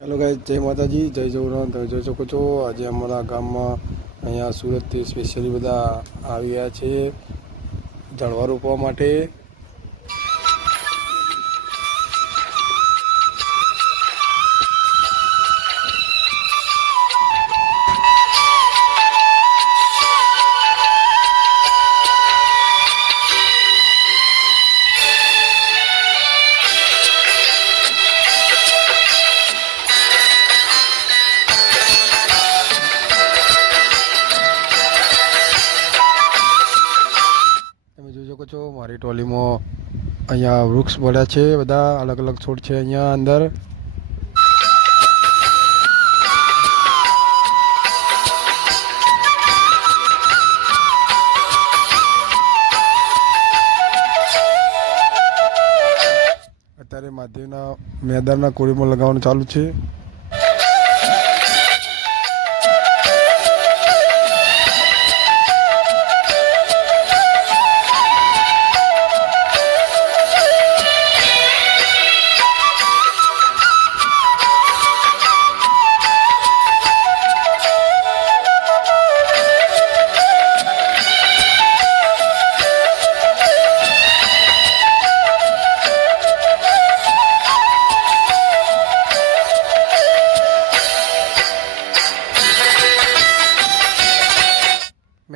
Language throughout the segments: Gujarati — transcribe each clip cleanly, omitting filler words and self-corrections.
હેલો ગાઈસ, જય માતાજી, જય જવાન. તમે જોઈ શકો છો આજે અમારા ગામમાં અહીંયા સુરતથી સ્પેશિયલી બધા આવી ગયા છે ઝાડવા રોપવા માટે. તમે જોઈ શકો છો મારી ટ્રોલીમાં અહીંયા વૃક્ષ પડ્યા છે, બધા અલગ અલગ છોડ છે અહીંયા અંદર. અત્યારે મહાદેવના મેદાનના કોળીમાં લગાવવાનું ચાલુ છે.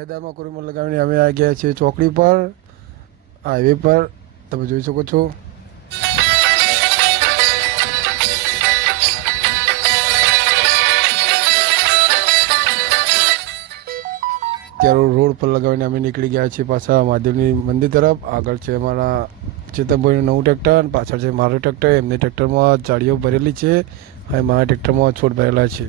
મેદાનમાં કોરીમાં લગાવીને અમે આવી ગયા છીએ ચોકડી પર, હાઈવે પર. તમે જોઈ શકો છો ત્યારે રોડ પર લગાવીને અમે નીકળી ગયા છીએ પાછા મહાદેવની મંદિર તરફ. આગળ છે અમારા ચેતનભાઈનું નવું ટ્રેક્ટર અને પાછળ છે મારું ટ્રેક્ટર. એમની ટ્રેક્ટરમાં જાળીઓ ભરેલી છે અને મારા ટ્રેક્ટરમાં છોડ ભરેલા છે.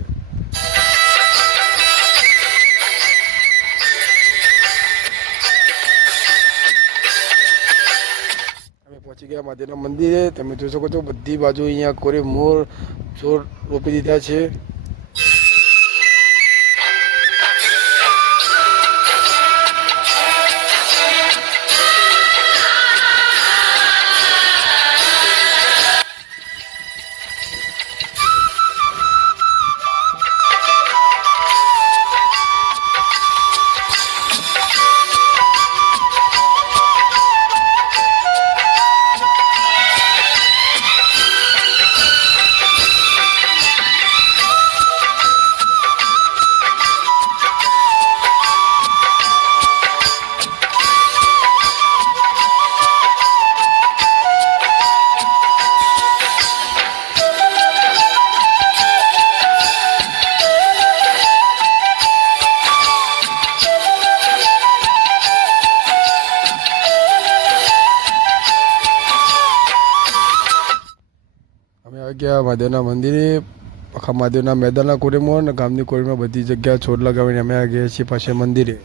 પહોંચી ગયા મહાદેવના મંદિરે. તમે જોઈ શકો છો બધી બાજુ અહીંયા કોરે મોર છોડ રોપી દીધા છે. અમે આવી ગયા મહાદેવના મંદિરે, આખા મહાદેવના મેદાનના કોરેમાં અને ગામની કોરેમાં બધી જગ્યા છોડ લગાવીને અમે આવી ગયા છીએ પાછા મંદિરે.